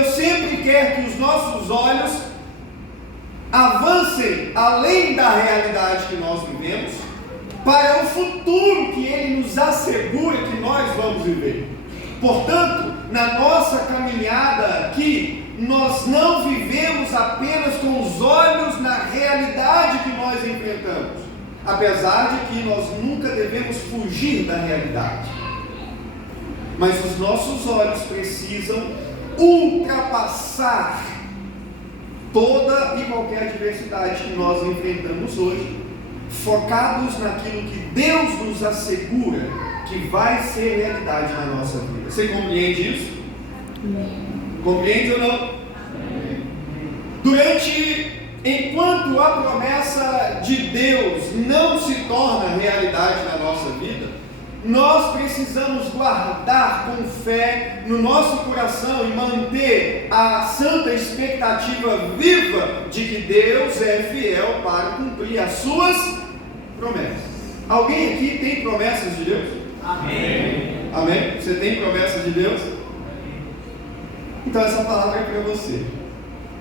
Deus sempre quer que os nossos olhos avancem além da realidade que nós vivemos, para o futuro que Ele nos assegura que nós vamos viver. Portanto, na nossa caminhada aqui, nós não vivemos apenas com os olhos na realidade que nós enfrentamos, apesar de que nós nunca devemos fugir da realidade. Mas os nossos olhos precisam ultrapassar toda e qualquer adversidade que nós enfrentamos hoje, focados naquilo que Deus nos assegura que vai ser realidade na nossa vida. Você compreende isso? Compreende ou não? Enquanto a promessa de Deus não se torna realidade na nossa vida, nós precisamos guardar com fé no nosso coração e manter a santa expectativa viva de que Deus é fiel para cumprir as suas promessas. Alguém aqui tem promessas de Deus? Amém. Amém? Você tem promessas de Deus? Então essa palavra é para você.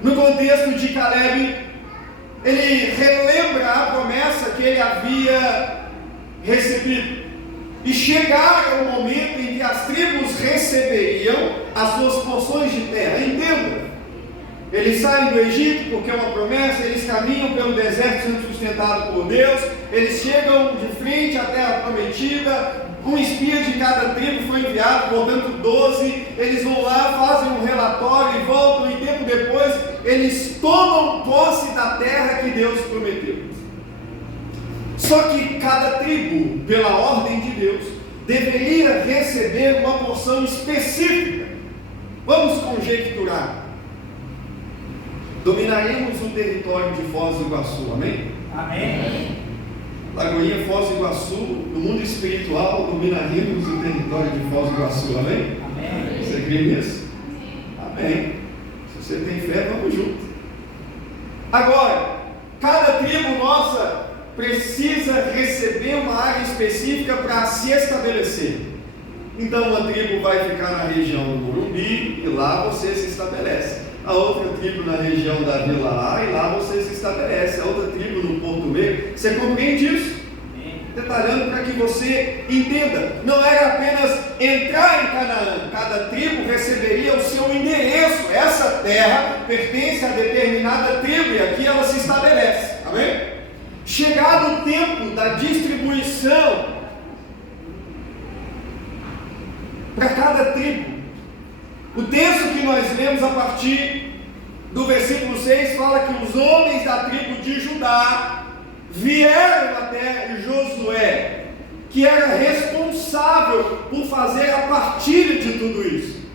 No contexto de Caleb, ele relembra a promessa que ele havia recebido. E chegaram o momento em que as tribos receberiam as suas porções de terra. Entenda, eles saem do Egito porque é uma promessa, eles caminham pelo deserto sendo sustentados por Deus, eles chegam de frente à terra prometida, um espia de cada tribo foi enviado, portanto 12, eles vão lá, fazem um relatório e voltam, e tempo depois eles tomam posse da terra que Deus prometeu. Só que cada tribo, pela ordem de Deus, deveria receber uma porção específica. Vamos conjecturar. Dominaremos o território de Foz do Iguaçu, amém? Amém. Lagoinha, Foz do Iguaçu, no mundo espiritual, dominaremos o território de Foz do Iguaçu, amém? Amém. Você crê nisso? Amém. Se você tem fé, vamos junto. Agora, cada tribo nossa precisa receber uma área específica para se estabelecer. Então uma tribo vai ficar na região do Morumbi e lá você se estabelece. A outra tribo na região da Vila A e lá você se estabelece. A outra tribo no Porto Meio. Você compreende isso? Detalhando para que você entenda, não era apenas entrar em Canaã, cada tribo receberia o seu endereço. Essa terra pertence a determinada tribo e aqui ela se estabelece. Amém? Chegado o tempo da distribuição para cada tribo, o texto que nós lemos a partir do versículo 6 fala que os homens da tribo de Judá vieram até Josué, que era responsável por fazer a partilha de tudo isso.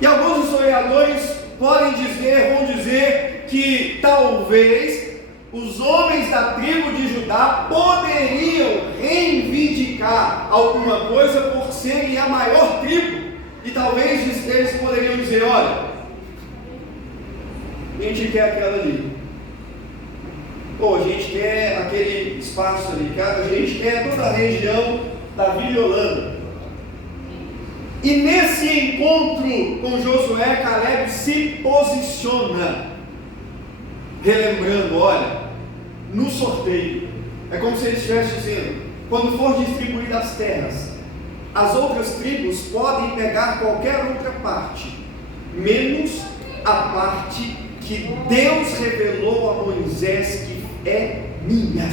E alguns historiadores vão dizer que talvez os homens da tribo de Judá poderiam reivindicar alguma coisa por serem a maior tribo. E talvez eles poderiam dizer: olha, a gente quer aquela ali. Pô, a gente quer aquele espaço ali. A gente quer toda a região da Vila Holanda. E nesse encontro com Josué, Caleb se posiciona, relembrando: olha, no sorteio, é como se ele estivesse dizendo, quando for distribuir as terras, as outras tribos podem pegar qualquer outra parte, menos a parte que Deus revelou a Moisés que é minha.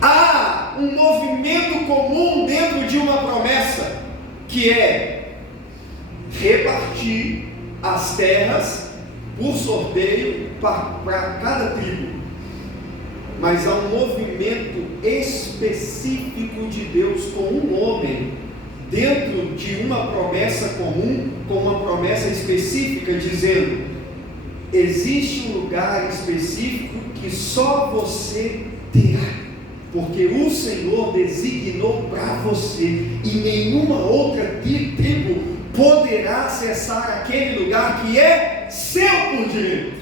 Há um movimento comum dentro de uma promessa, que é repartir as terras por sorteio para cada tribo. Mas há um movimento específico de Deus com um homem, dentro de uma promessa comum, com uma promessa específica, dizendo: existe um lugar específico que só você terá, porque o Senhor designou para você, e nenhuma outra tribo poderá acessar aquele lugar que é seu por direito.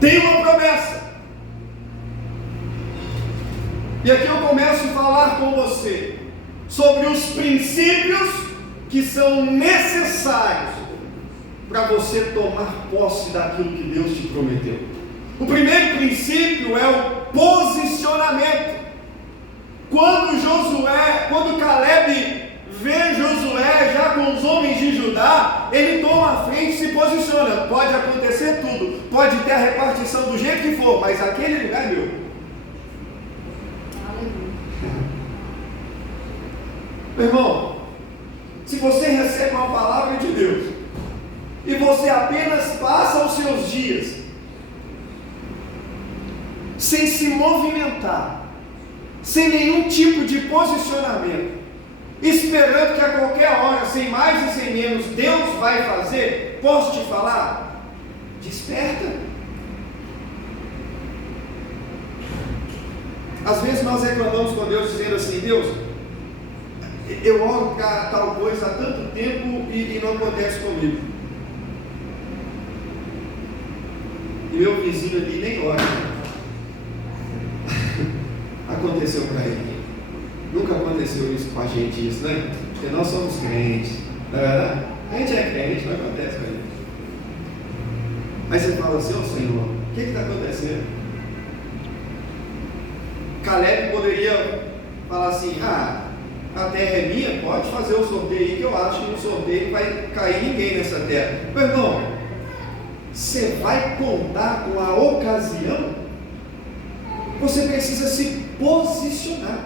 Tem uma promessa. E aqui eu começo a falar com você sobre os princípios que são necessários para você tomar posse daquilo que Deus te prometeu. O primeiro princípio é o posicionamento. Quando Caleb vê Josué já com os homens de Judá, ele toma a frente e se posiciona. Pode acontecer tudo, pode ter a repartição do jeito que for, mas aquele lugar é meu. Meu irmão, se você recebe uma palavra de Deus e você apenas passa os seus dias sem se movimentar, sem nenhum tipo de posicionamento, esperando que a qualquer hora, sem mais e sem menos, Deus vai fazer, posso te falar? Desperta. Às vezes nós reclamamos com Deus dizendo assim: Deus, eu oro para tal coisa há tanto tempo e não acontece comigo. E meu vizinho ali nem ora. Aconteceu para ele. Nunca aconteceu isso com a gente, isso, né? Porque nós somos crentes, não é verdade? A gente é crente, não acontece com a gente. Aí você fala assim: ô Senhor, o que está acontecendo? Caleb poderia falar assim: a terra é minha, pode fazer o sorteio aí, que eu acho que no sorteio não vai cair ninguém nessa terra. Meu irmão, você vai contar com a ocasião? Você precisa se posicionar.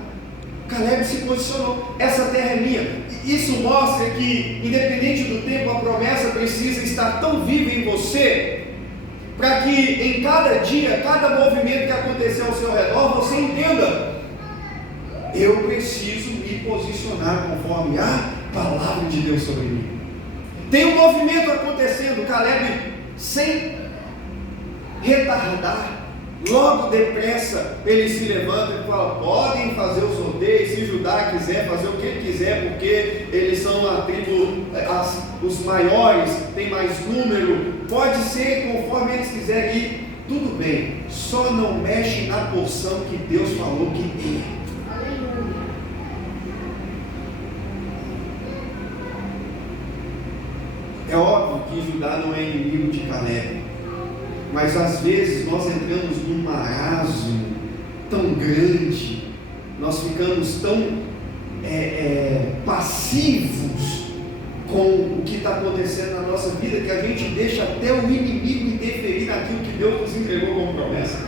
Caleb se posicionou: essa terra é minha. Isso mostra que, independente do tempo, a promessa precisa estar tão viva em você, para que em cada dia, cada movimento que acontecer ao seu redor, você entenda: eu preciso me posicionar conforme a palavra de Deus sobre mim. Tem um movimento acontecendo. Caleb, sem retardar, logo depressa, ele se levanta e fala: podem fazer o sorteio, se Judá quiser fazer o que ele quiser, porque eles são a tribo, os maiores, tem mais número, pode ser conforme eles quiserem ir, tudo bem, só não mexe na porção que Deus falou que é. É óbvio que Judá não é inimigo de Caleb, mas às vezes nós entramos num marasmo tão grande, nós ficamos tão passivos com o que está acontecendo na nossa vida, que a gente deixa até o inimigo interferir naquilo que Deus nos entregou como promessa.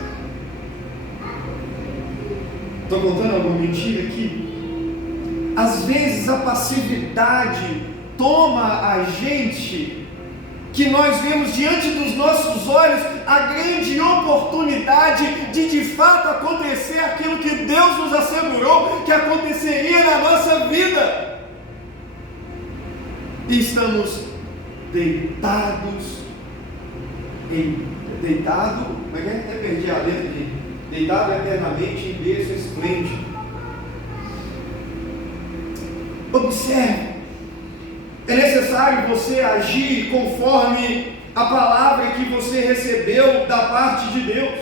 Estou contando alguma mentira aqui? Às vezes a passividade toma a gente, que nós vemos diante dos nossos olhos a grande oportunidade de fato acontecer aquilo que Deus nos assegurou que aconteceria na nossa vida, e estamos deitados, como é que é? Até perdi a letra aqui. Deitado eternamente em berço esplêndido. Observe, é necessário você agir conforme a palavra que você recebeu da parte de Deus.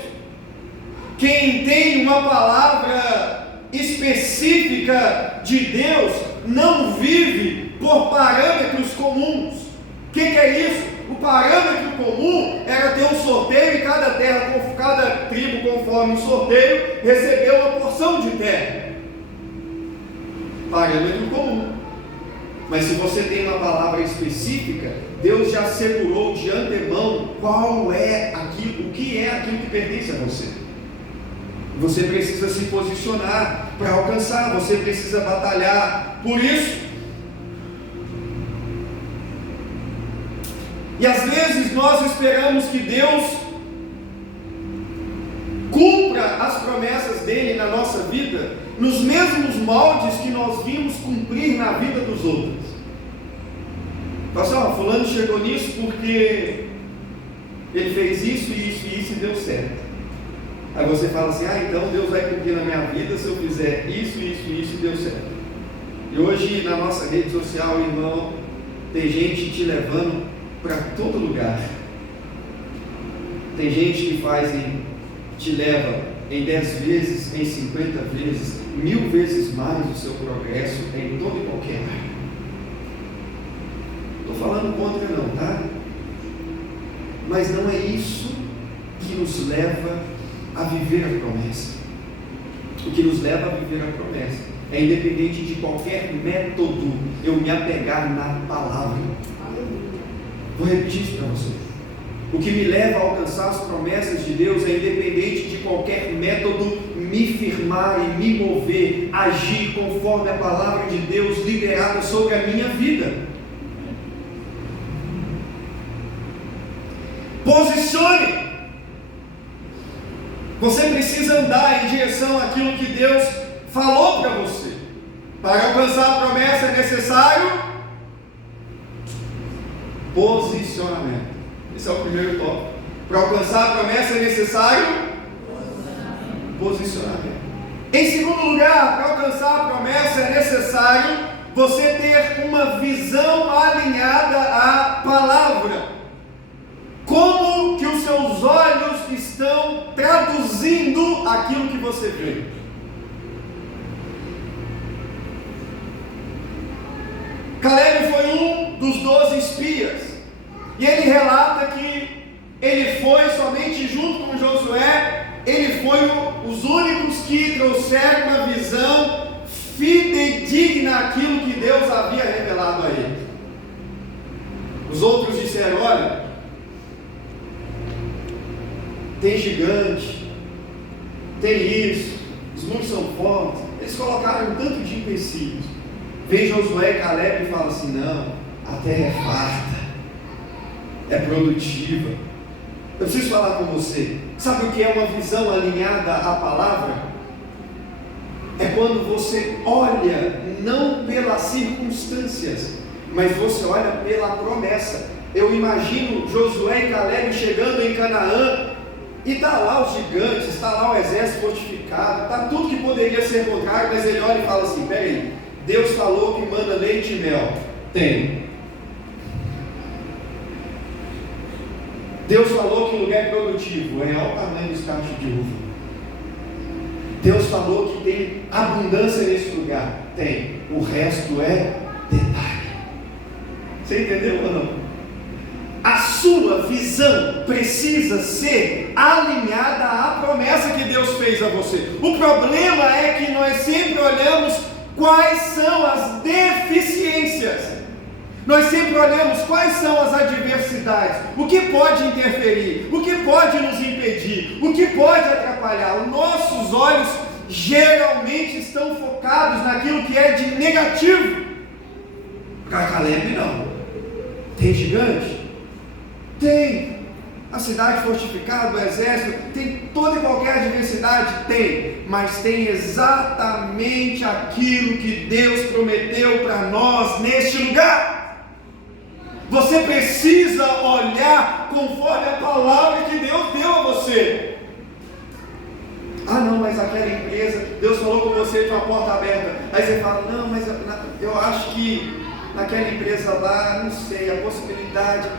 Quem tem uma palavra específica de Deus não vive por parâmetros comuns. O que é isso? O parâmetro comum era ter um sorteio e cada tribo, conforme o sorteio, recebeu uma porção de terra. Parâmetro comum. Mas se você tem uma palavra específica, Deus já assegurou de antemão qual é aquilo, o que é aquilo que pertence a você. Você precisa se posicionar para alcançar, você precisa batalhar por isso. E às vezes nós esperamos que Deus cumpra as promessas dele na nossa vida nos mesmos moldes que nós vimos cumprir na vida dos outros. Pastor, fulano chegou nisso porque ele fez isso e deu certo. Aí você fala assim: então Deus vai cumprir na minha vida se eu fizer isso e deu certo. E hoje na nossa rede social, irmão, tem gente te levando para todo lugar. Tem gente que te leva em 10 vezes, em 50 vezes, 1000 vezes mais o seu progresso em toda e qualquer área. Estou falando contra não, tá? Mas não é isso que nos leva a viver a promessa. O que nos leva a viver a promessa é, independente de qualquer método, eu me apegar na palavra. Vou repetir isso para você. O que me leva a alcançar as promessas de Deus é, independente de qualquer método, me firmar e me mover, agir conforme a palavra de Deus liberada sobre a minha vida. Posicione. Você precisa andar em direção àquilo que Deus falou para você. Para alcançar a promessa é necessário posicionamento. Esse é o primeiro tópico. Para alcançar a promessa é necessário posicionamento. Em segundo lugar, para alcançar a promessa é necessário você ter uma visão alinhada à palavra. Como que os seus olhos estão traduzindo aquilo que você vê? Caleb foi um dos 12 espias. E ele relata que ele foi somente junto com Josué, ele foi os únicos que trouxeram uma visão fidedigna àquilo que Deus havia revelado a ele. Os outros disseram: olha, tem gigante, tem isso, os muros são fortes. Eles colocaram um tanto de empecilhos. Vem Josué e Caleb e fala assim: não, a terra é farta, é produtiva. Eu preciso falar com você. Sabe o que é uma visão alinhada à palavra? É quando você olha não pelas circunstâncias, mas você olha pela promessa. Eu imagino Josué e Caleb chegando em Canaã, e está lá os gigantes, está lá o exército fortificado, está tudo que poderia ser contrário, mas ele olha e fala assim: peraí, Deus falou que manda leite e mel. Tem. Deus falou que o lugar é produtivo, é olha o tamanho dos cachos de uva. Deus falou que tem abundância nesse lugar. Tem. O resto é detalhe. Você entendeu ou não? A sua visão precisa ser alinhada à promessa que Deus fez a você. O problema é que nós sempre olhamos quais são as deficiências. Nós sempre olhamos quais são as adversidades, o que pode interferir, o que pode nos impedir, o que pode atrapalhar. Os nossos olhos geralmente estão focados naquilo que é de negativo. Para Caleb não. Tem gigante? Tem. A cidade fortificada, o exército, tem toda e qualquer adversidade? Tem. Mas tem exatamente aquilo que Deus prometeu para nós neste lugar. Você precisa olhar conforme a palavra que Deus deu a você. Ah não, mas aquela empresa, Deus falou com você de uma porta aberta. Aí você fala: não, mas eu acho que naquela empresa lá, não sei, a possibilidade,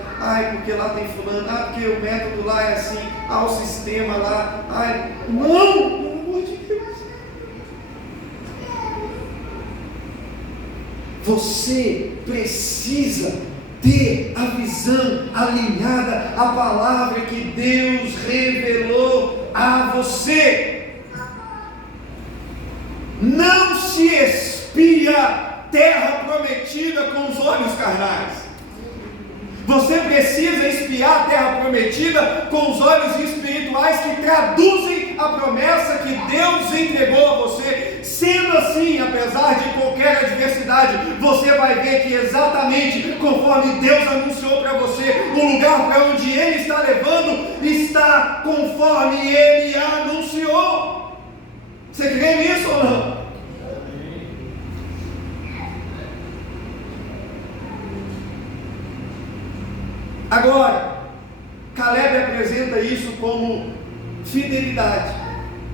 porque lá tem fulano, porque o método lá é assim, o sistema lá, não, pelo amor de Deus. Você precisa ter a visão alinhada à palavra que Deus revelou a você. Não se espia terra prometida com os olhos carnais. Você precisa espiar a terra prometida com os olhos espirituais que traduzem a promessa que Deus entregou a você. Sendo assim, apesar de qualquer adversidade, você vai ver que exatamente conforme Deus anunciou para você, o lugar para onde Ele está levando está conforme Ele anunciou. Você crê nisso ou não? Agora, Caleb apresenta isso como fidelidade.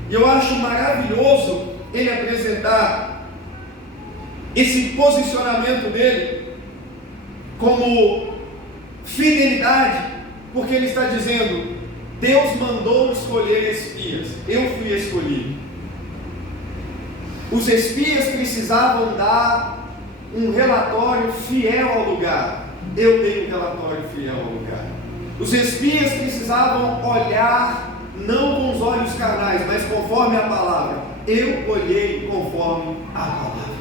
E eu acho maravilhoso ele apresentar esse posicionamento dele como fidelidade, porque ele está dizendo: Deus mandou escolher espias, eu fui escolhido. Os espias precisavam dar um relatório fiel ao lugar. Eu dei um relatório fiel ao lugar. Os espias precisavam olhar não com os olhos carnais, mas conforme a palavra. Eu olhei conforme a palavra.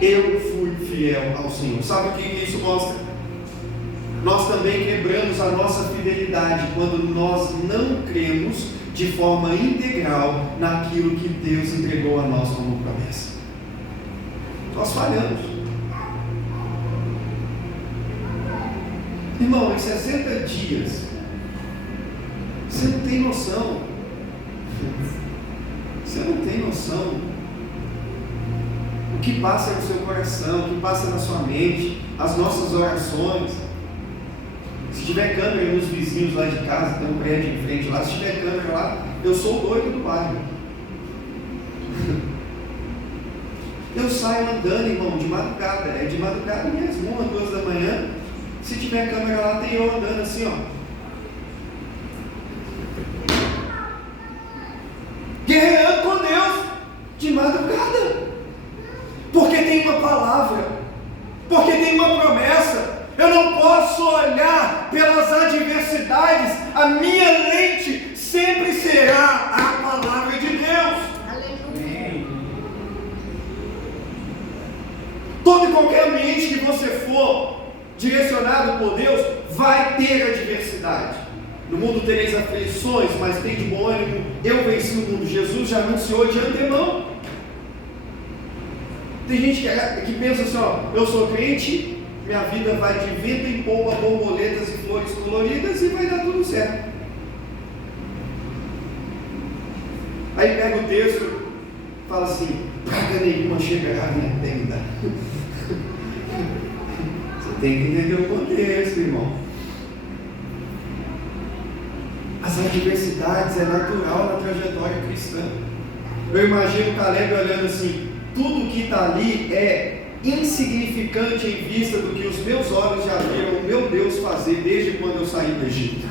Eu fui fiel ao Senhor. Sabe o que isso mostra? Nós também quebramos a nossa fidelidade quando nós não cremos de forma integral naquilo que Deus entregou a nós como promessa. Nós falhamos. Irmão, em 60 dias, você não tem noção. Você não tem noção o que passa no seu coração, o que passa na sua mente, as nossas orações. Se tiver câmera nos vizinhos lá de casa, tem um prédio em frente lá, se tiver câmera lá, eu sou o doido do bairro. Eu saio andando, irmão, de madrugada, é de madrugada mesmo, 1, 2 da manhã. Se tiver câmera lá, tem eu andando assim, ó. Guerreando com Deus, de madrugada. Porque tem uma palavra, porque tem uma promessa. Eu não posso olhar pelas adversidades, a minha lente sempre será a palavra de Deus. Aleluia. Todo e qualquer ambiente que você for direcionado por Deus, vai ter adversidade. No mundo tereis aflições, mas tem de bom ânimo, eu venci o mundo. Jesus já anunciou de antemão. Tem gente que pensa assim, ó, eu sou crente, minha vida vai de vento em polpa, borboletas e flores coloridas e vai dar tudo certo. Aí pega o texto e fala assim, praga nenhuma chegará à minha tenda. Você tem que entender o contexto, irmão. As adversidades é natural na trajetória cristã. Eu imagino Caleb olhando assim, tudo que está ali é insignificante em vista do que os meus olhos já viram o meu Deus fazer desde quando eu saí do Egito.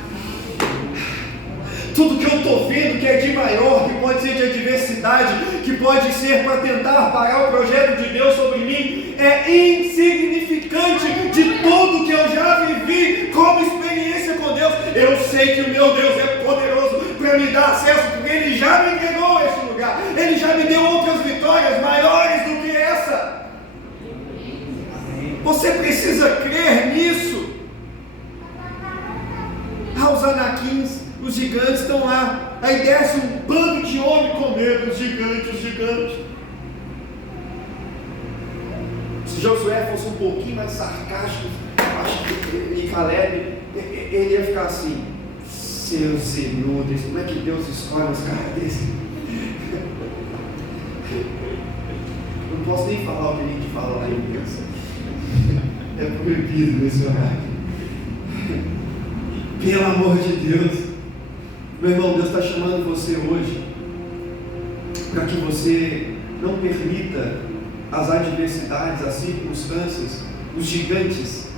Tudo que eu estou vendo que é de maior, que pode ser de adversidade, que pode ser para tentar parar o projeto de Deus sobre mim, é insignificante de tudo que eu já vivi como experiência com Deus. Eu sei que o meu Deus é poderoso para me dar acesso, porque Ele já me entregou a esse lugar, Ele já me deu outras vitórias maiores do que essa. Você precisa crer nisso. Os anaquins, os gigantes estão lá. Aí desce um bando de homem com medo, os gigantes. Se Josué fosse um pouquinho mais sarcástico, acho que Caleb, ele ia ficar assim, seus inúteis, como é que Deus escolhe uns caras desses? Não posso nem falar o que a gente fala lá em Deus. É proibido nesse horário. Pelo amor de Deus, meu irmão, Deus está chamando você hoje para que você não permita as adversidades, as circunstâncias, os gigantes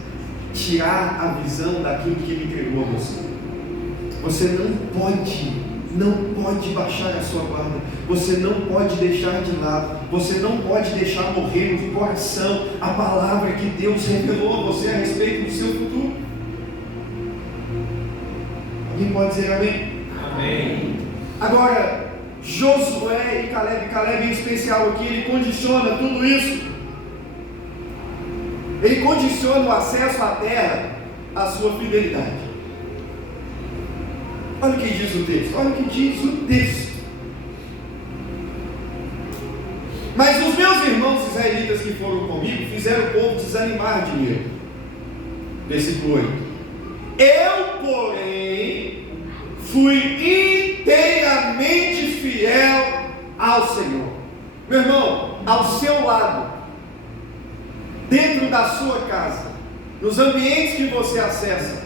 tirar a visão daquilo que Ele entregou a você. Você não pode baixar a sua guarda, você não pode deixar de lado, você não pode deixar morrer no coração a palavra que Deus revelou a você a respeito do seu futuro. Alguém pode dizer amém? Amém. Agora, Josué e Caleb em especial aqui, ele condiciona tudo isso. Ele condiciona o acesso à terra à sua fidelidade. Olha o que diz o texto. Mas os meus irmãos israelitas que foram comigo fizeram o povo desanimar de medo. Versículo 8. Eu, porém, fui inteiramente fiel ao Senhor. Meu irmão, ao seu lado, dentro da sua casa, nos ambientes que você acessa,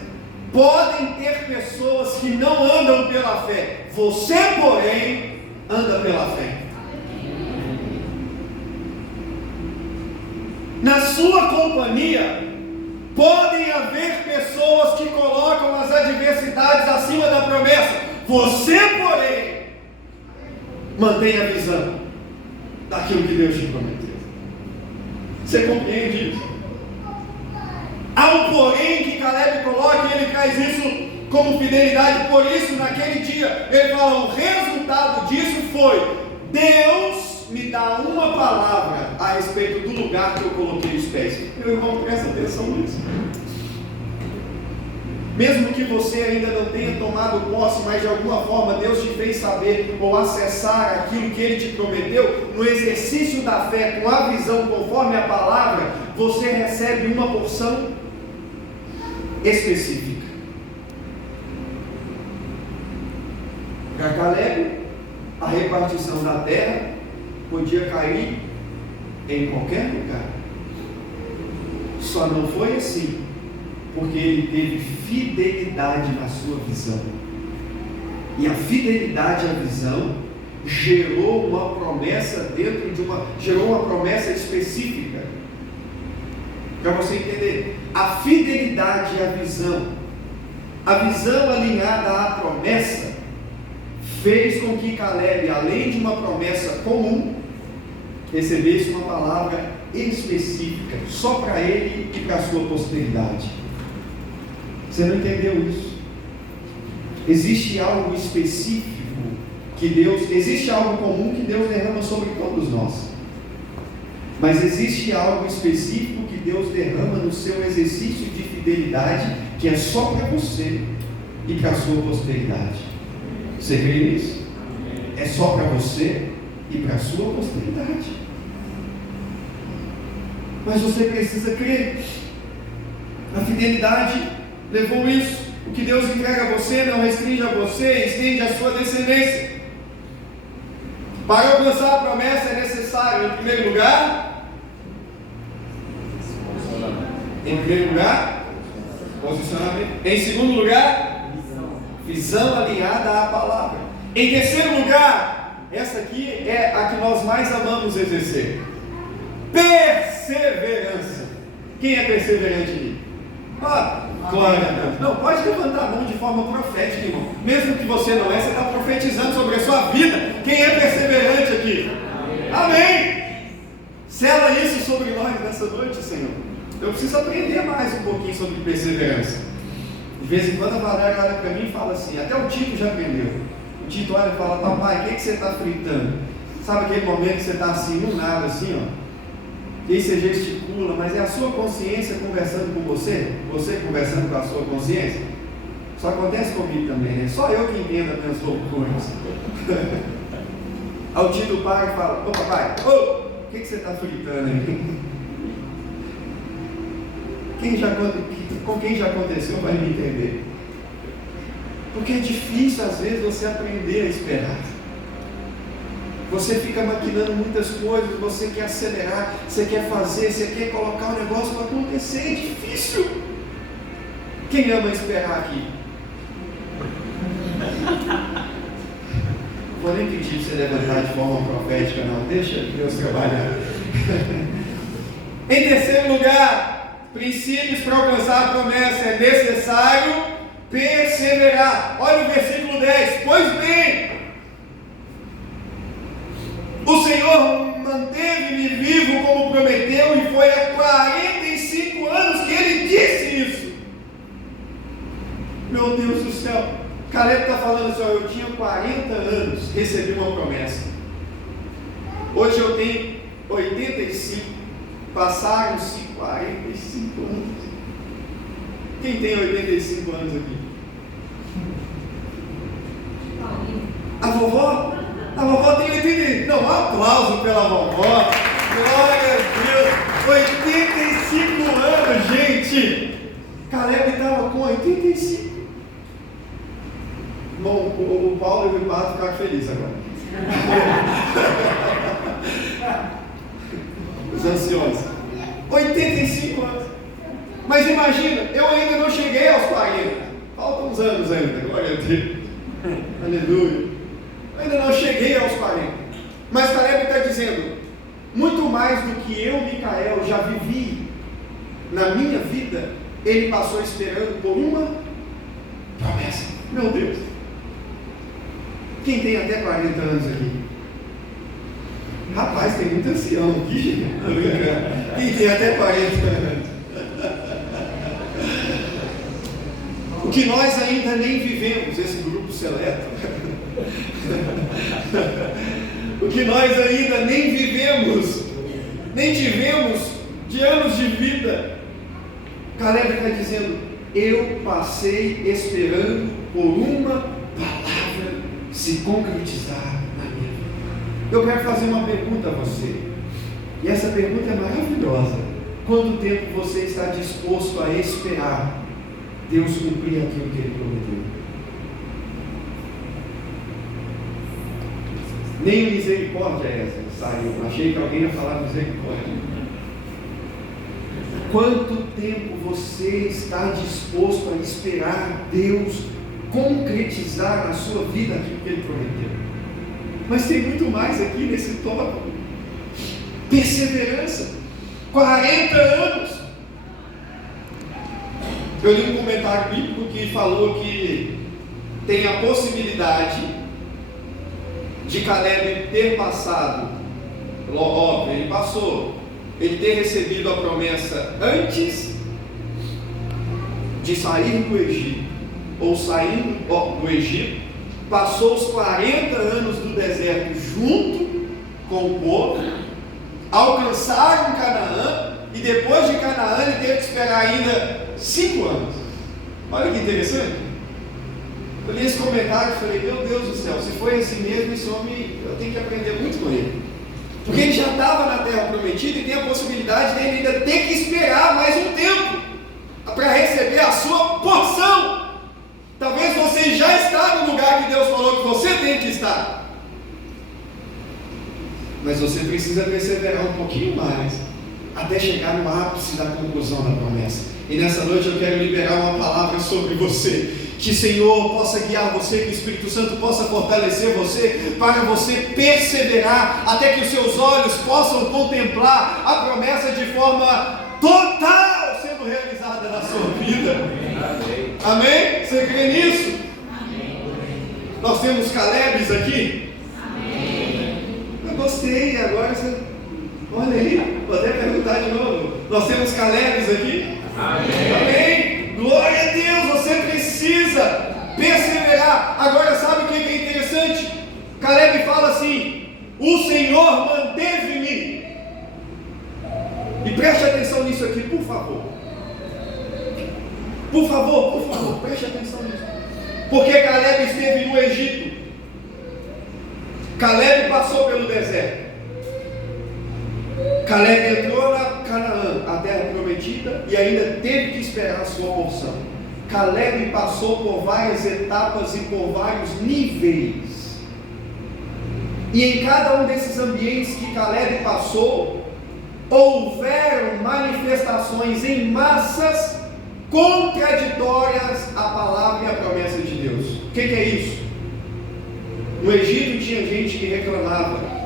podem ter pessoas que não andam pela fé. Você, porém, anda pela fé. Na sua companhia, podem haver pessoas que colocam as adversidades acima da promessa. Você, porém, mantém a visão. daquilo que Deus te prometeu. Você compreende isso? Há um porém que Caleb coloca e ele traz isso como fidelidade. Por isso, naquele dia, ele fala: o resultado disso foi: Deus me dá uma palavra a respeito do lugar que eu coloquei os pés. Meu irmão, presta atenção nisso. Mesmo que você ainda não tenha tomado posse, mas de alguma forma Deus te fez saber ou acessar aquilo que Ele te prometeu, no exercício da fé, com a visão conforme a palavra, você recebe uma porção específica. Para Caleb, a repartição da terra podia cair em qualquer lugar. Só não foi assim porque ele teve fidelidade na sua visão. E a fidelidade à visão gerou uma promessa gerou uma promessa específica. Para você entender, a fidelidade à visão, a visão alinhada à promessa, fez com que Caleb, além de uma promessa comum, recebesse uma palavra específica, só para ele e para a sua posteridade. Você não entendeu isso? Existe algo específico existe algo comum que Deus derrama sobre todos nós. Mas existe algo específico que Deus derrama no seu exercício de fidelidade, que é só para você e para a sua posteridade. Você crê nisso? É só para você e para a sua posteridade. Mas você precisa crer. A fidelidade levou isso. O que Deus entrega a você não restringe a você, estende a sua descendência. Para alcançar a promessa é necessário, em primeiro lugar, posicionamento. Em segundo lugar, visão alinhada à palavra. Em terceiro lugar, essa aqui é a que nós mais amamos exercer: perseverança. Quem é perseverante aqui? Glória a Deus. Não, pode levantar a mão de forma profética, irmão. Mesmo que você não é, você está profetizando sobre a sua vida. Quem é perseverante aqui? Amém. Sela isso sobre nós nessa noite, Senhor. Eu preciso aprender mais um pouquinho sobre perseverança. De vez em quando a Valéria olha para mim e fala assim, até o Tito já aprendeu. O Tito olha e fala: papai, o que você está fritando? Sabe aquele momento que você está assim, no nada, assim, ó. E aí você gesticula, mas é a sua consciência conversando com você conversando com a sua consciência. Isso acontece comigo também, né? Só eu que entendo as minhas loucuras. Aí o tio do pai fala: ô papai, o que você está fritando aí? Com quem já aconteceu vai me entender. Porque é difícil às vezes você aprender a esperar. Você fica maquinando muitas coisas, você quer acelerar, você quer fazer, você quer colocar o negócio para acontecer, é difícil. Quem ama esperar aqui? Não vou nem pedir para você levantar de forma profética, não, deixa Deus trabalhar. Em terceiro lugar, princípios para alcançar a promessa: é necessário perseverar. Olha o versículo 10: pois bem, o Senhor manteve-me vivo como prometeu, e foi há 45 anos que Ele disse isso. Meu Deus do céu, Caleb está falando assim: eu tinha 40 anos, recebi uma promessa. Hoje eu tenho 85, passaram-se 45 anos. Quem tem 85 anos aqui? A vovó? A vovó tem 80. Não, um aplauso pela vovó. Glória a Deus. 85 anos, gente. Caleb estava com 85. Bom, o Paulo e o Ricardo ficaram felizes agora. Os ansiosos. 85 anos. Mas imagina, eu ainda não cheguei aos 40. Faltam uns anos ainda. Glória a Deus. Aleluia. Eu ainda não cheguei aos 40. Mas Caleb está dizendo: muito mais do que eu, Micael, já vivi na minha vida, ele passou esperando por uma promessa. Meu Deus. Quem tem até 40 anos aqui? Rapaz, tem muito ancião aqui. Quem tem até 40 anos. O que nós ainda nem vivemos, esse grupo seleto. O que nós ainda nem vivemos, nem tivemos de anos de vida. Caleb está dizendo: eu passei esperando por uma palavra se concretizar na minha vida. Eu quero fazer uma pergunta a você, e essa pergunta é maravilhosa. Quanto tempo você está disposto a esperar Deus cumprir aquilo que Ele prometeu? Nem misericórdia é essa saiu. Achei que alguém ia falar misericórdia. Quanto tempo você está disposto a esperar Deus concretizar na sua vida aquilo que Ele prometeu? Mas tem muito mais aqui nesse tópico. Perseverança. 40 anos. Eu li um comentário bíblico que falou que tem a possibilidade de Caleb ter passado, óbvio, ele passou, ele ter recebido a promessa antes de sair do Egito, ou saindo do Egito, passou os 40 anos do deserto junto com o povo, alcançaram Canaã, e depois de Canaã ele teve que esperar ainda 5 anos. Olha que interessante. Eu li esse comentário e falei: meu Deus do céu, se foi assim mesmo, esse homem, eu tenho que aprender muito com ele. Porque ele já estava na terra prometida e tem a possibilidade dele ainda ter que esperar mais um tempo para receber a sua porção. Talvez você já está no lugar que Deus falou que você tem que estar, mas você precisa perseverar um pouquinho mais até chegar no ápice da conclusão da promessa. E nessa noite eu quero liberar uma palavra sobre você, que o Senhor possa guiar você, que o Espírito Santo possa fortalecer você, para você perseverar, até que os seus olhos possam contemplar a promessa de forma total sendo realizada na sua vida. Amém? Amém? Você crê nisso? Amém. Nós temos Calebes aqui? Amém. Eu gostei, agora você... Olha aí, vou até perguntar de novo. Nós temos Calebes aqui? Amém. Amém. Glória a Deus, você precisa perseverar. Agora sabe o que é interessante? Caleb fala assim: o Senhor manteve-me. E preste atenção nisso aqui, por favor. Por favor, preste atenção nisso. Porque Caleb esteve no Egito. Caleb passou pelo deserto. Caleb entrou na Canaã, a terra prometida, e ainda teve que esperar a sua porção. Caleb passou por várias etapas e por vários níveis. E em cada um desses ambientes que Caleb passou, houveram manifestações em massas contraditórias à palavra e à promessa de Deus. O que é isso? No Egito tinha gente que reclamava.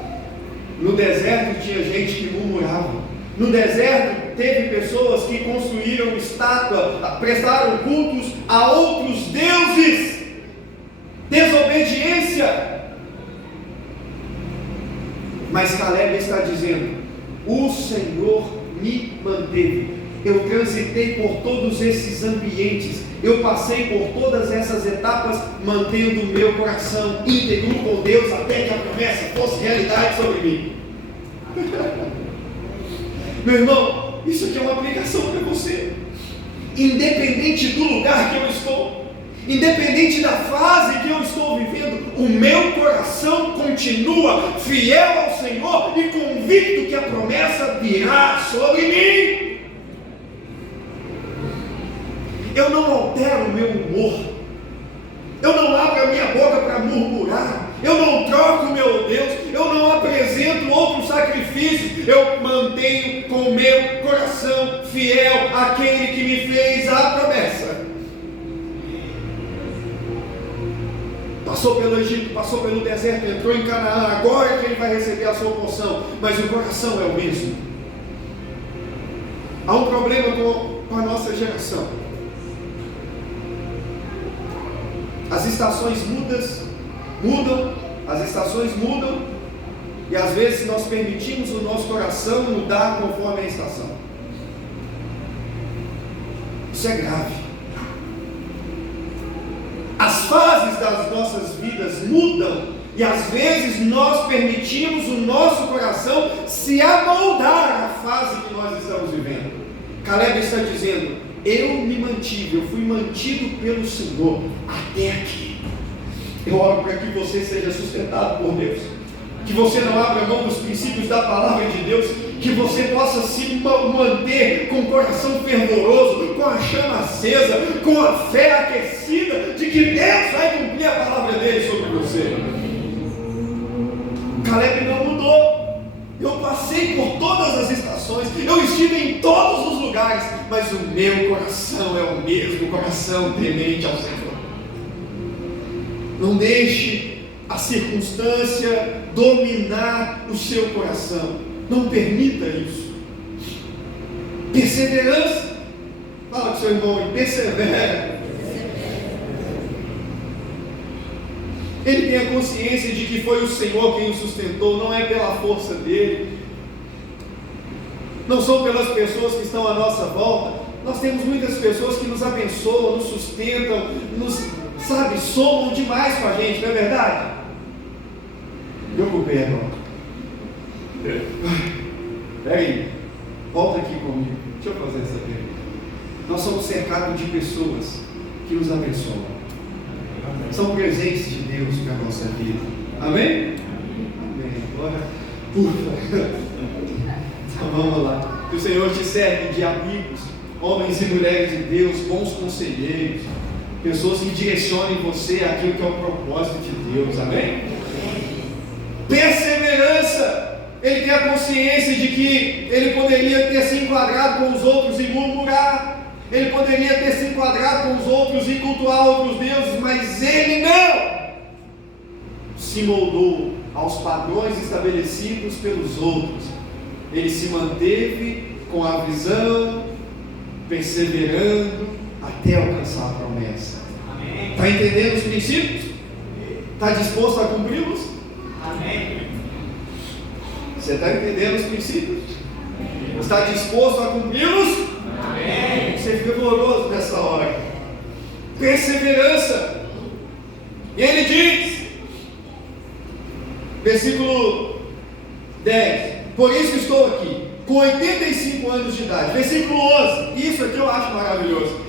No deserto tinha gente que murmurava. No deserto teve pessoas que construíram estátua, prestaram cultos a outros deuses. Desobediência. Mas Caleb está dizendo: o Senhor me manteve. Eu transitei por todos esses ambientes, eu passei por todas essas etapas, mantendo o meu coração íntegro com Deus, até que a promessa fosse realidade sobre mim. Meu irmão, isso aqui é uma aplicação para você. Independente do lugar que eu estou, independente da fase que eu estou vivendo, o meu coração continua fiel ao Senhor e convicto que a promessa virá sobre mim. Eu não altero o meu humor, eu não abro a minha boca para murmurar, eu não troco o meu Deus, eu não apresento outro sacrifício, eu mantenho com o meu coração fiel àquele que me fez a promessa. Passou pelo Egito, passou pelo deserto, entrou em Canaã, agora é que ele vai receber a sua porção, mas o coração é o mesmo. Há um problema com a nossa geração. As estações mudam, as estações mudam, E às vezes nós permitimos o nosso coração mudar conforme a estação. Isso é grave. As fases das nossas vidas mudam e às vezes nós permitimos o nosso coração se amoldar à fase que nós estamos vivendo. Caleb está dizendo: eu me mantive, eu fui mantido pelo Senhor até aqui. Eu oro para que você seja sustentado por Deus, que você não abra mão dos princípios da palavra de Deus, que você possa se manter com o coração fervoroso, com a chama acesa, com a fé aquecida de que Deus vai cumprir a palavra dele sobre você. Caleb não mudou. Eu passei por todas as estações, eu estive em todos os lugares, mas o meu coração é o mesmo coração temente ao Senhor. Não deixe a circunstância dominar o seu coração. Não permita isso. Perseverança. Fala com o seu irmão e persevera. Ele tem a consciência de que foi o Senhor quem o sustentou, não é pela força dele, não são pelas pessoas que estão à nossa volta. Nós temos muitas pessoas que nos abençoam, nos sustentam, somam demais com a gente, não é verdade? Eu culpei agora. Peraí, volta aqui comigo, deixa eu fazer essa pergunta. Nós somos cercados de pessoas que nos abençoam, são presentes de Deus para a nossa vida. Amém? Amém. Agora, então vamos lá. Que o Senhor te serve de amigos, homens e mulheres de Deus, bons conselheiros, pessoas que direcionem você àquilo que é o propósito de Deus. Amém? Perseverança. Ele tem a consciência de que ele poderia ter se enquadrado com os outros e murmurar. Ele poderia ter se enquadrado com os outros e cultuar outros deuses, mas ele não se moldou aos padrões estabelecidos pelos outros. Ele se manteve com a visão, perseverando até alcançar a promessa. Está entendendo os princípios? Está disposto a cumpri-los? Amém. Você está entendendo os princípios? Está disposto a cumpri-los? Amém. Você fica doloroso nessa hora. Perseverança. E ele diz, versículo 10: por isso estou aqui, com 85 anos de idade. Versículo 11, isso aqui eu acho maravilhoso.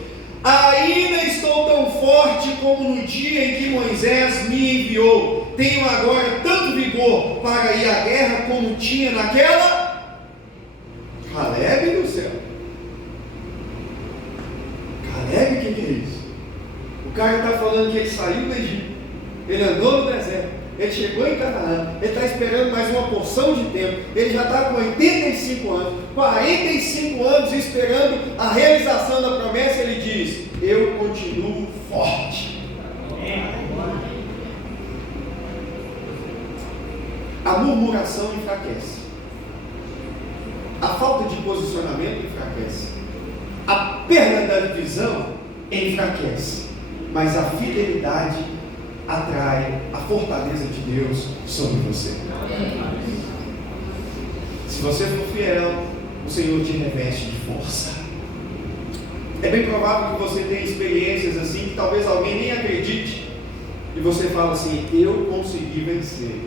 Ainda estou tão forte como no dia em que Moisés me enviou. Tenho agora tanto vigor para ir à guerra como tinha naquela. Caleb do céu. Caleb, o que é isso? O cara está falando que ele saiu do Egito, ele andou no deserto, ele chegou em Canaã, ele está esperando mais uma porção de tempo, ele já está com 85 anos, 45 anos esperando a realização da promessa. Ele diz: eu continuo forte. A murmuração enfraquece, a falta de posicionamento enfraquece, a perda da visão enfraquece, mas a fidelidade atrai a fortaleza de Deus sobre você. Se você for fiel, o Senhor te reveste de força. É bem provável que você tenha experiências assim, que talvez alguém nem acredite, e você fala assim: eu consegui vencer.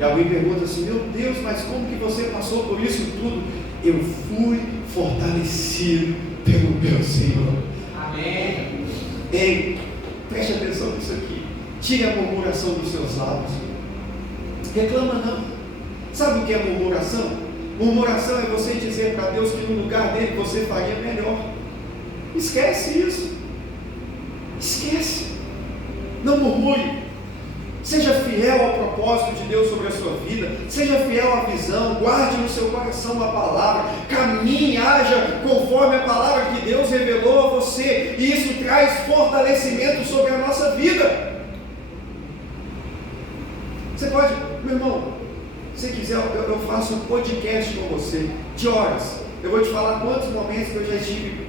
E alguém pergunta assim: meu Deus, mas como que você passou por isso tudo? Eu fui fortalecido pelo meu Senhor. Amém. Ei, preste atenção nisso aqui. Tire a murmuração dos seus lábios. Reclama não. Sabe o que é murmuração? Murmuração é você dizer para Deus que no lugar dele você faria melhor. Esquece isso. Esquece. Não murmure. Seja fiel ao propósito de Deus sobre a sua vida. Seja fiel à visão. Guarde no seu coração a palavra. Caminhe, haja conforme a palavra que Deus revelou a você. E isso traz fortalecimento sobre a nossa vida. Você pode, meu irmão, se quiser, eu faço um podcast com você de horas. Eu vou te falar quantos momentos que eu já estive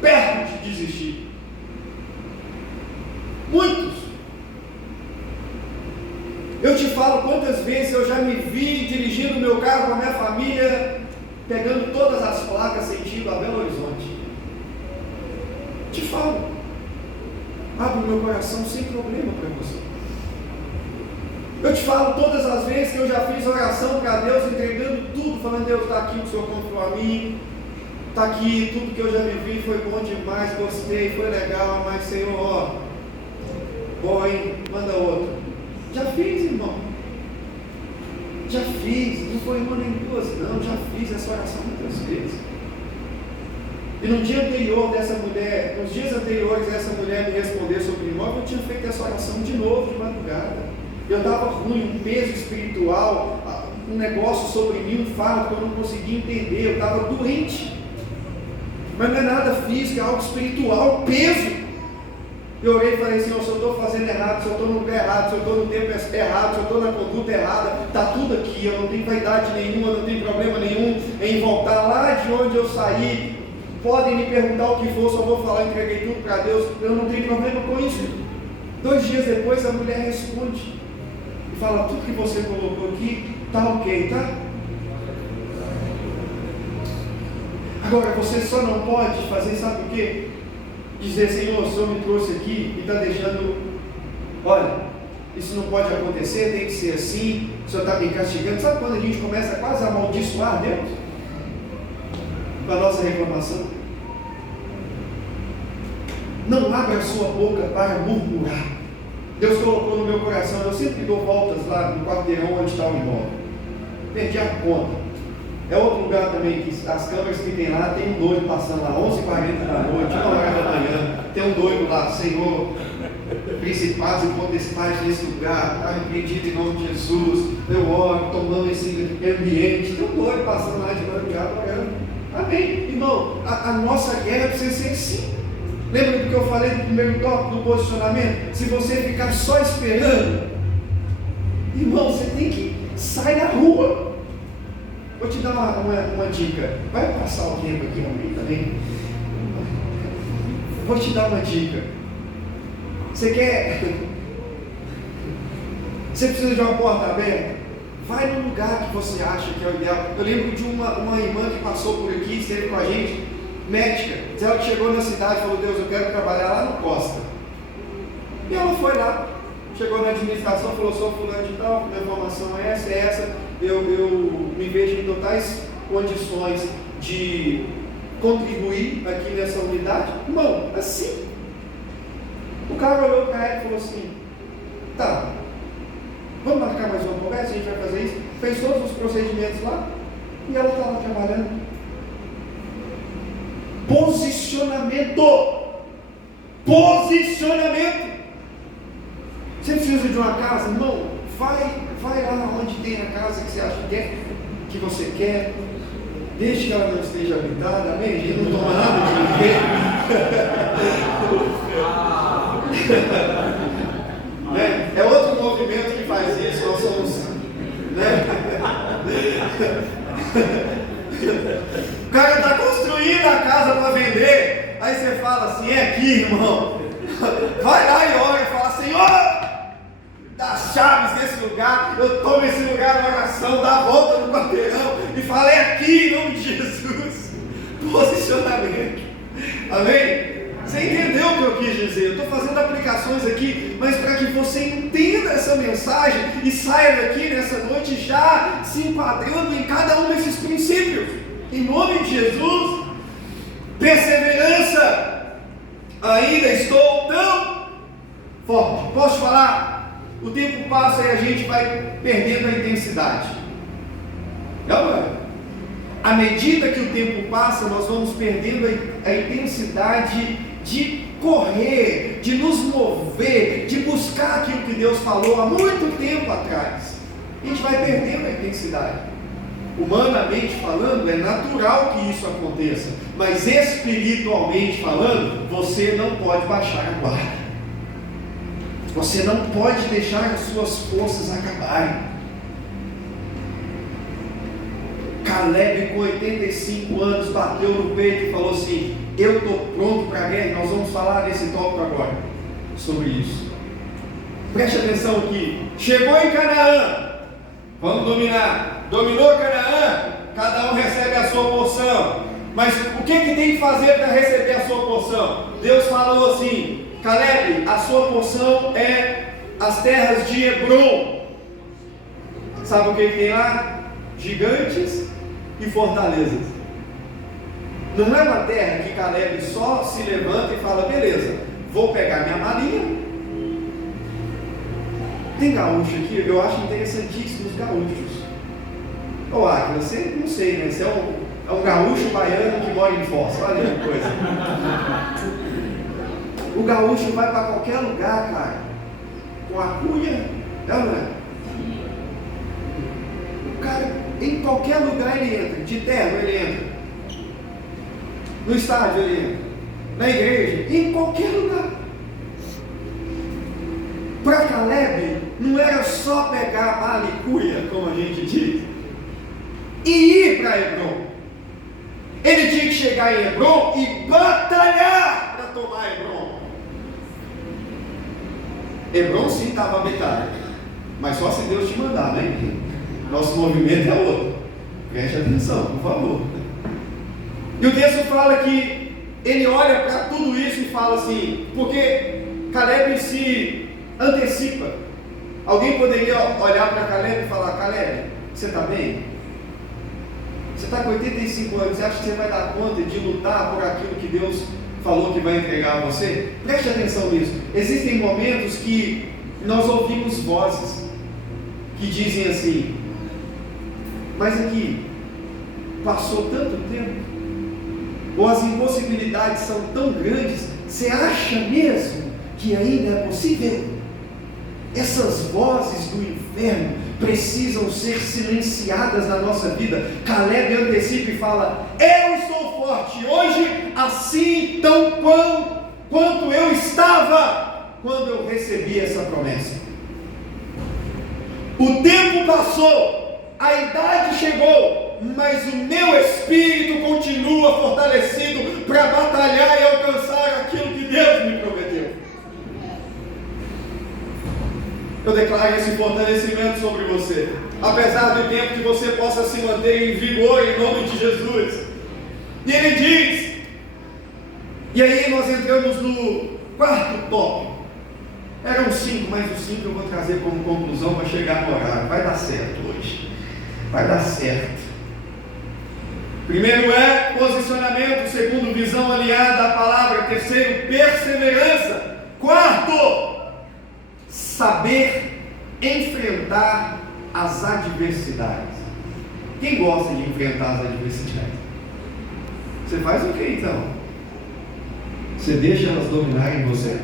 perto de desistir. Muitos. Eu te falo quantas vezes eu já me vi dirigindo o meu carro com a minha família, pegando todas as placas sentido a Belo Horizonte. Te falo, abro meu coração sem problema para você. Eu te falo todas as vezes que eu já fiz oração para Deus, entregando tudo, falando: Deus, está aqui o que o Senhor confiou a mim, está aqui, tudo que eu já vivi foi bom demais, gostei, foi legal, mas Senhor, ó, bom, hein, manda outra. Já fiz, irmão. Já fiz, não foi uma nem duas, não, já fiz essa oração muitas vezes. E no dia anterior dessa mulher, nos dias anteriores dessa mulher me responder sobre o imóvel, eu tinha feito essa oração de novo, de madrugada. Eu estava ruim, um peso espiritual, um negócio sobre mim, um fardo que eu não conseguia entender, eu estava doente. Mas não é nada físico, é algo espiritual, peso. Eu orei e falei: Senhor, se eu estou fazendo errado, se eu estou no lugar errado, se eu estou no tempo errado, se eu estou na conduta errada, está tudo aqui, eu não tenho vaidade nenhuma, eu não tenho problema nenhum em voltar lá de onde eu saí. Podem me perguntar o que for, só vou falar: entreguei tudo para Deus, eu não tenho problema com isso. 2 dias depois a mulher responde e fala: tudo que você colocou aqui está ok, tá? Agora você só não pode fazer, sabe o quê? Dizer: Senhor, o Senhor me trouxe aqui e está deixando, olha, isso não pode acontecer, tem que ser assim, o Senhor está me castigando. Sabe quando a gente começa quase a amaldiçoar Deus? Com a nossa reclamação. Não abra a sua boca para murmurar. Deus colocou no meu coração, eu sempre dou voltas lá no quarteirão onde está o imóvel. Perdi a conta. É outro lugar também que as câmeras que tem lá, tem um doido passando lá, 11h40 da noite, 1h da manhã, tem um doido lá: Senhor, principados e potestades nesse lugar, está repreendido em nome de Jesus, eu oro, tomando esse ambiente, tem um doido passando lá de madrugada, orando. Amém, irmão, a nossa guerra precisa ser assim. Lembra do que eu falei no primeiro tópico do posicionamento? Se você ficar só esperando, irmão, você tem que sair na rua. Vou te dar uma dica. Vai passar o tempo aqui no meio também? Vou te dar uma dica. Você precisa de uma porta aberta? Vai no lugar que você acha que é o ideal. Eu lembro de uma irmã que passou por aqui, esteve com a gente, médica. Ela que chegou na cidade e falou: Deus, eu quero trabalhar lá no Costa. E ela foi lá. Chegou na administração, falou: sou fulano de tal, minha formação é essa, eu me vejo em totais condições de contribuir aqui nessa unidade. Irmão, assim. O cara olhou para ela e falou assim: tá, vamos marcar mais uma conversa, a gente vai fazer isso. Fez todos os procedimentos lá e ela está lá trabalhando. Posicionamento. Você precisa de uma casa, irmão? Vai lá onde tem a casa que você acha que você quer. Desde que ela não esteja habitada, amém? A gente não toma nada de ninguém. Né? É outro movimento que faz isso, nós somos. Né? O cara está construindo a casa para vender. Aí você fala assim: é aqui, irmão. Vai lá e ora e fala: Senhor, dá chaves desse lugar, eu tomo esse lugar na oração, dá a volta no quarteirão e fala: é aqui, em nome de Jesus. Posicionamento. Amém? Você entendeu o que eu quis dizer? Eu estou fazendo aplicações aqui, mas para que você entenda essa mensagem e saia daqui nessa noite já se enquadrando em cada um desses princípios. Em nome de Jesus. Perseverança. Ainda estou tão forte. Posso falar? O tempo passa e a gente vai perdendo a intensidade. À medida que o tempo passa, nós vamos perdendo a intensidade de correr, de nos mover, de buscar aquilo que Deus falou há muito tempo atrás. A gente vai perdendo a intensidade. Humanamente falando, é natural que isso aconteça, mas espiritualmente falando, você não pode baixar a guarda. Você não pode deixar as suas forças acabarem. Caleb, com 85 anos, bateu no peito e falou assim: eu estou pronto para a guerra. Nós vamos falar nesse tópico agora, sobre isso. Preste atenção aqui. Chegou em Canaã. Vamos dominar. Dominou Canaã. Cada um recebe a sua porção. Mas o que tem que fazer para receber a sua porção? Deus falou assim: Caleb, a sua porção é as terras de Hebron. Sabe o que tem lá? Gigantes e fortalezas. Não é uma terra que Caleb só se levanta e fala: beleza, vou pegar minha malinha. Tem gaúcho aqui, eu acho interessantíssimo os gaúchos. Ô Acre, você não sei, né? Você é um gaúcho baiano que mora em Foz, olha que coisa. O gaúcho vai para qualquer lugar, cara, com a cunha, não é? O cara, em qualquer lugar ele entra, de terno ele entra, no estádio ele entra, na igreja, em qualquer lugar. Para Caleb, não era só pegar a mala e cuia, como a gente diz, e ir para Hebron. Ele tinha que chegar em Hebron e batalhar para tomar Hebron. Hebron sim estava habitado, mas só se Deus te mandar, né? Nosso movimento é outro. Preste atenção, por favor. E o texto fala que ele olha para tudo isso e fala assim, porque Caleb se antecipa. Alguém poderia olhar para Caleb e falar: Caleb, você está bem? Você está com 85 anos, você acha que você vai dar conta de lutar por aquilo que Deus falou que vai entregar a você? Preste atenção nisso. Existem momentos que nós ouvimos vozes que dizem assim: mas aqui, passou tanto tempo, ou as impossibilidades são tão grandes, você acha mesmo que ainda é possível? Essas vozes do inferno precisam ser silenciadas na nossa vida. Caleb antecipa e fala: eu estou forte hoje, assim tão quanto eu estava quando eu recebi essa promessa. O tempo passou, a idade chegou, mas o meu espírito continua fortalecido para batalhar e alcançar aquilo que Deus me prometeu. Eu declaro esse fortalecimento sobre você, apesar do tempo que você possa se manter em vigor em nome de Jesus. E ele diz, e aí nós entramos no quarto tópico. Eram 5, mas os 5 eu vou trazer como conclusão para chegar no horário. Vai dar certo hoje, vai dar certo. Primeiro é posicionamento, segundo visão alinhada à palavra, terceiro perseverança, quarto saber enfrentar as adversidades. Quem gosta de enfrentar as adversidades? Você faz o que então? Você deixa elas dominarem você?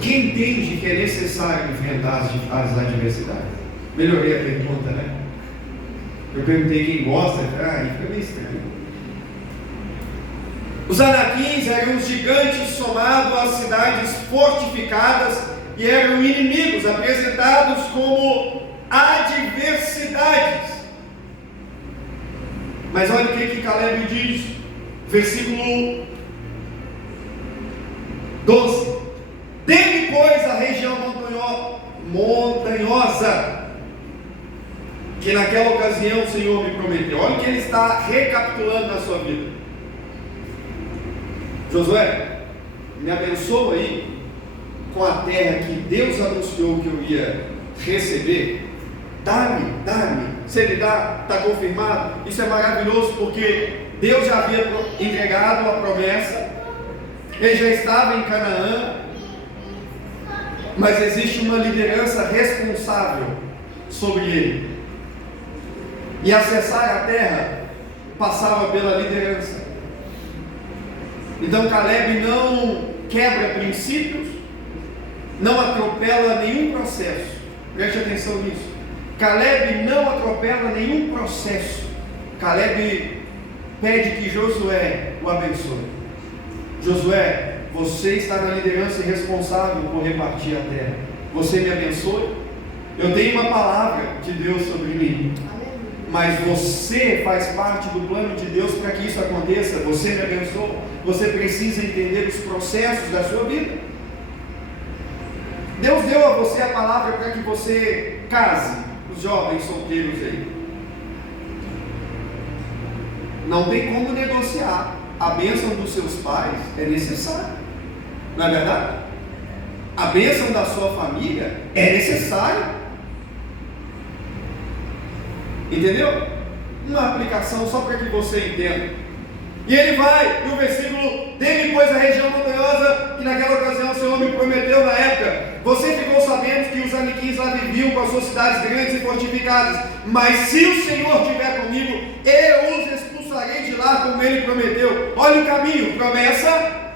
Quem entende que é necessário enfrentar as adversidades? Melhorei a pergunta, né? Eu perguntei quem gosta, e fica meio estranho. Os anaquins eram os gigantes somados às cidades fortificadas e eram inimigos apresentados como adversidades. Mas olha o que Caleb diz, versículo 12: dê-me, pois, a região montanhosa, que naquela ocasião o Senhor me prometeu. Olha o que ele está recapitulando na sua vida. Josué, me abençoa aí com a terra que Deus anunciou que eu ia receber. Dá-me. Se Ele dá, está confirmado. Isso é maravilhoso, porque Deus já havia entregado a promessa, Ele já estava em Canaã, mas existe uma liderança responsável sobre ele, e acessar a terra passava pela liderança. Então Caleb não quebra princípios, não atropela nenhum processo. Preste atenção nisso. Caleb não atropela nenhum processo. Caleb pede que Josué o abençoe. Josué, você está na liderança responsável por repartir a terra. Você me abençoe? Eu tenho uma palavra de Deus sobre mim. mas você faz parte do plano de Deus para que isso aconteça. Você me abençoou. Você precisa entender os processos da sua vida. Deus deu a você a palavra para que você case. Os jovens solteiros aí, não tem como negociar. A bênção dos seus pais é necessária, não é verdade? A bênção da sua família é necessária. Entendeu? Uma aplicação só para que você entenda. E ele vai, e o versículo: dê-me, pois, a região montanhosa que naquela ocasião o Senhor me prometeu na época. Você ficou sabendo que os aniquins lá viviam com as suas cidades grandes e fortificadas. Mas se o Senhor estiver comigo, eu os expulsarei de lá, como ele prometeu. Olha o caminho: promessa,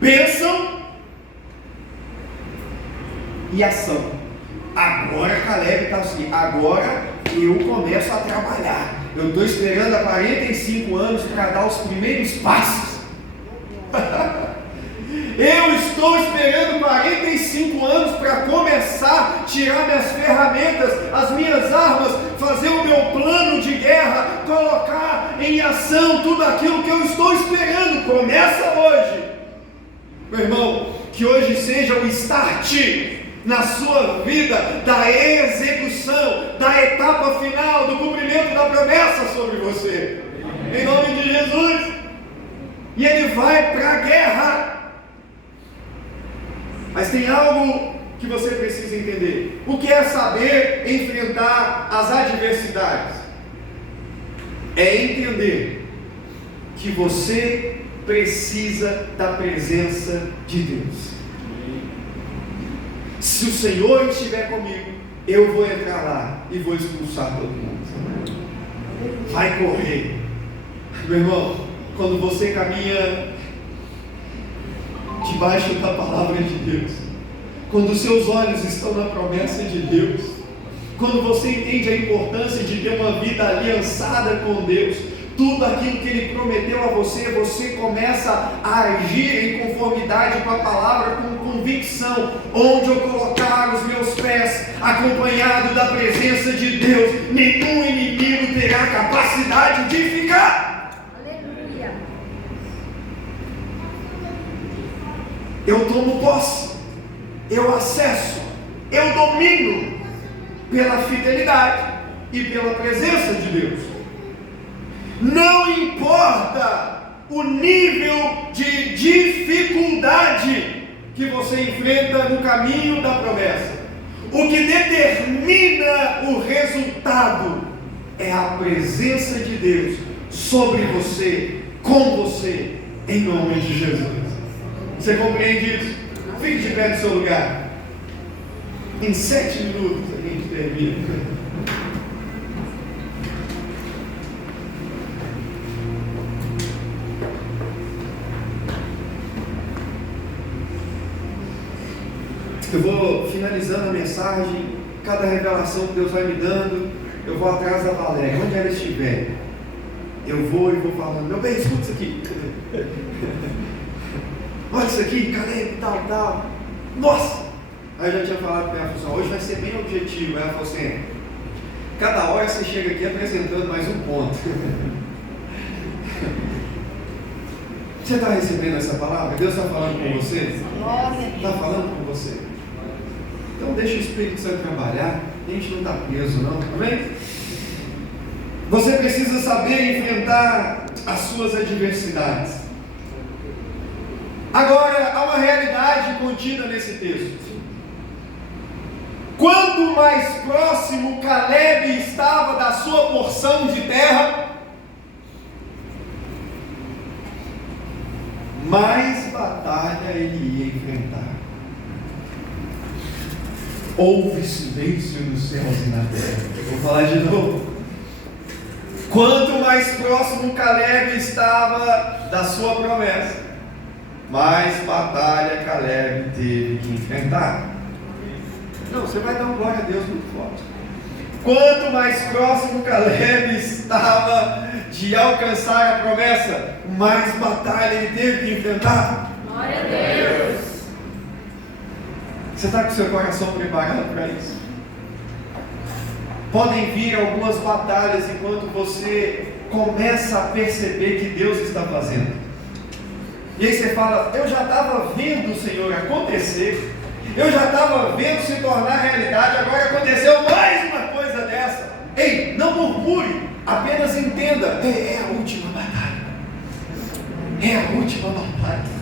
bênção e ação. Agora Caleb está assim: agora eu começo a trabalhar. Eu estou esperando há 45 anos para dar os primeiros passos. Eu estou esperando 45 anos para começar a tirar minhas ferramentas, as minhas armas, fazer o meu plano de guerra, colocar em ação tudo aquilo que eu estou esperando. Começa hoje. Meu irmão, que hoje seja o start na sua vida da execução, da etapa final, do cumprimento da promessa sobre você, em nome de Jesus. E ele vai para a guerra. Mas tem algo que você precisa entender. O que é saber enfrentar as adversidades? É entender que você precisa da presença de Deus. Se o Senhor estiver comigo, eu vou entrar lá e vou expulsar todo mundo. Vai correr. Meu irmão, quando você caminha debaixo da palavra de Deus, quando os seus olhos estão na promessa de Deus, quando você entende a importância de ter uma vida aliançada com Deus, tudo aquilo que Ele prometeu a você, você começa a agir em conformidade com a palavra, com convicção. Onde eu colocar os meus pés, acompanhado da presença de Deus, nenhum inimigo terá capacidade de ficar. Aleluia. Eu tomo posse, eu acesso, eu domino pela fidelidade e pela presença de Deus. Não importa o nível de dificuldade que você enfrenta no caminho da promessa, o que determina o resultado é a presença de Deus sobre você, com você, em nome de Jesus. Você compreende isso? Fique de pé no seu lugar. Em 7 minutos a gente termina. Eu vou finalizando a mensagem. Cada revelação que Deus vai me dando, eu vou atrás da Valéria, onde ela estiver, eu vou e vou falando: meu bem, escuta isso aqui. Olha isso aqui, Caleb, tal. Nossa! Aí eu já tinha falado para ela, assim: hoje vai ser bem objetivo. Aí ela falou assim: cada hora você chega aqui apresentando mais um ponto. Você está recebendo essa palavra? Deus está falando com você? Está falando com você? Então deixa o Espírito Santo trabalhar. A gente não está preso não, amém? Você precisa saber enfrentar as suas adversidades. Agora, há uma realidade contida nesse texto. Quanto mais próximo Caleb estava da sua porção de terra, mais batalha ele ia enfrentar. Houve silêncio nos céus e na terra. Vou falar de novo. Quanto mais próximo Caleb estava da sua promessa, mais batalha Caleb teve que enfrentar. Não, você vai dar um glória a Deus muito forte. Quanto mais próximo Caleb estava de alcançar a promessa, mais batalha ele teve que enfrentar. Glória a Deus. Você está com o seu coração preparado para isso? Podem vir algumas batalhas enquanto você começa a perceber que Deus está fazendo. E aí você fala: eu já estava vendo o Senhor acontecer, eu já estava vendo se tornar realidade, agora aconteceu mais uma coisa dessa. Ei, não murmure, apenas entenda: é a última batalha. É a última batalha.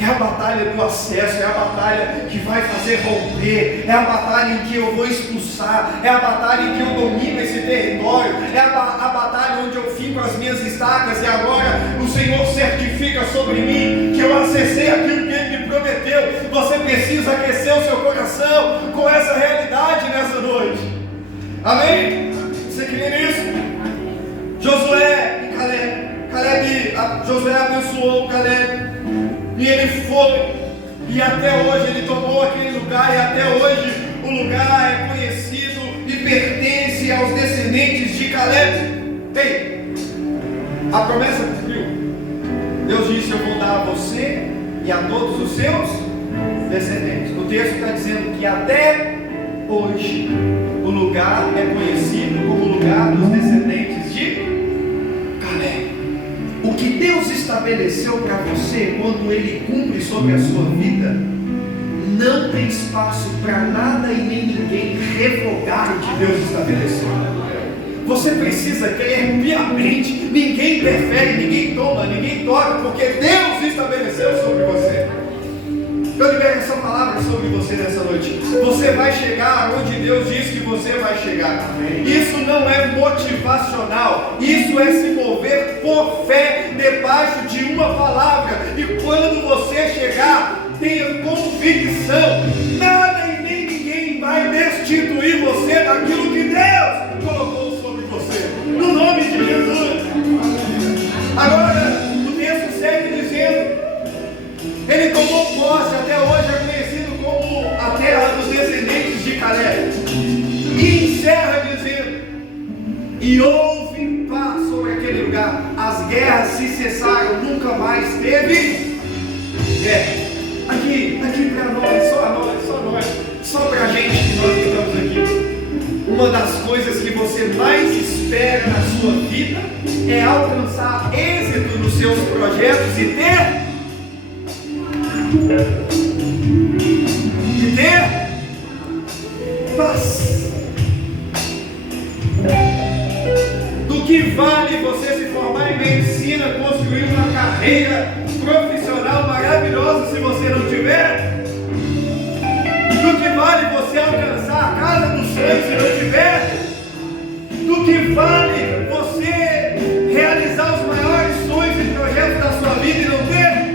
É a batalha do acesso, é a batalha que vai fazer romper, é a batalha em que eu vou expulsar, é a batalha em que eu domino esse território, é a batalha onde eu fico as minhas estacas e agora o Senhor certifica sobre mim que eu acessei aquilo que Ele me prometeu. Você precisa aquecer o seu coração com essa realidade nessa noite. Amém? Você crê nisso? Josué e Caleb. Josué abençoou o Caleb. E ele foi, e até hoje ele tomou aquele lugar, e até hoje o lugar é conhecido e pertence aos descendentes de Caleb. Ei, a promessa cumpriu. Deus disse: eu vou dar a você e a todos os seus descendentes. O texto está dizendo que até hoje o lugar é conhecido como o lugar dos descendentes de Caleb. O que Deus estabeleceu para você, quando Ele cumpre sobre a sua vida, não tem espaço para nada e nem ninguém revogar o que Deus estabeleceu. Você precisa crer piamente. Ninguém interfere, ninguém toma, ninguém toca, porque Deus estabeleceu sobre você. Eu libero essa palavra sobre você nessa noite. Você vai chegar onde Deus diz que você vai chegar. Isso não é motivacional. Isso é se mover por fé debaixo de uma palavra. E quando você chegar, tenha convicção. Nada e nem ninguém vai destituir você daquilo que Deus colocou sobre você. No nome de Jesus. Agora, o texto segue dizendo: ele tomou posse, até hoje é conhecido como a terra dos descendentes de Caleb. E encerra dizendo: e houve paz sobre aquele lugar. As guerras se cessaram, nunca mais teve guerra. Aqui para nós, só para a gente que nós estamos aqui. Uma das coisas que você mais espera na sua vida é alcançar êxito nos seus projetos e ter paz. Do que vale você se formar em medicina, construir uma carreira profissional maravilhosa se você não tiver? Do que vale você alcançar a casa dos sonhos se não tiver? Do que vale você realizar os maiores sonhos e projetos da sua vida e não ter?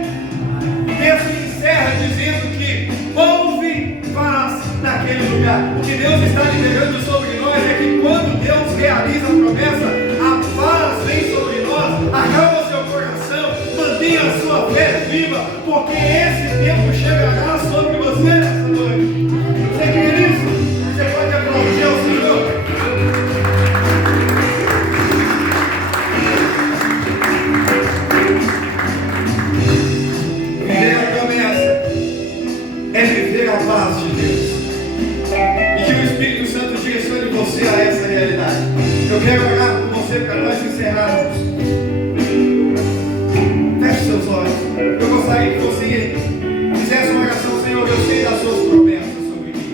Texto encerra dizendo que houve paz naquele lugar. O que Deus está liberando sobre nós é que quando Deus realiza a promessa, a paz vem sobre nós. Acalma seu coração, mantenha a sua fé viva, porque esse tempo chegará sobre você nessa noite. Você quer isso? Você pode aplaudir ao Senhor. A paz de Deus, e que o Espírito Santo direcione você a essa realidade. Eu quero orar com você para nós encerrarmos. Feche seus olhos. Eu gostaria que você fizesse uma oração. Senhor, eu sei das suas promessas sobre mim,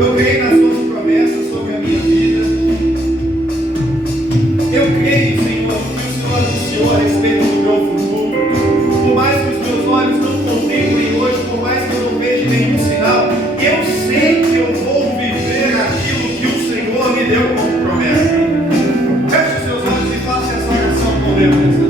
eu creio nas suas promessas sobre a minha vida, eu creio, Senhor, que o Senhor anunciou a respeito do meu futuro. Por mais que os meus olhos não contemplem hoje, por mais que eu não veja nenhum sinal, eu sei que eu vou viver aquilo que o Senhor me deu como promessa. Feche os seus olhos e faça essa oração com Deus.